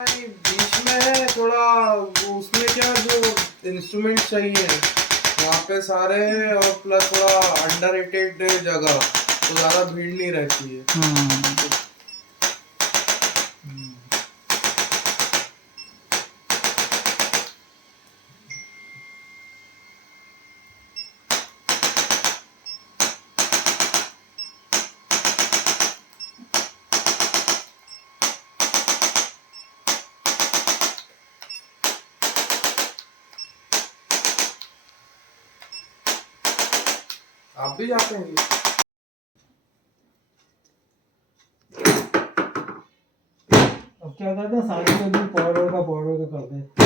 नहीं, बीच में है थोड़ा उसमें क्या जो इंस्ट्रूमेंट चाहिए वहाँ पे सारे हैं और प्लस थोड़ा अंडररेटेड जगह तो ज़्यादा भीड़ नहीं रहती है। आप भी जाते हैं क्या? अब क्या करते हैं साइड में भी पाउडर का कर दे।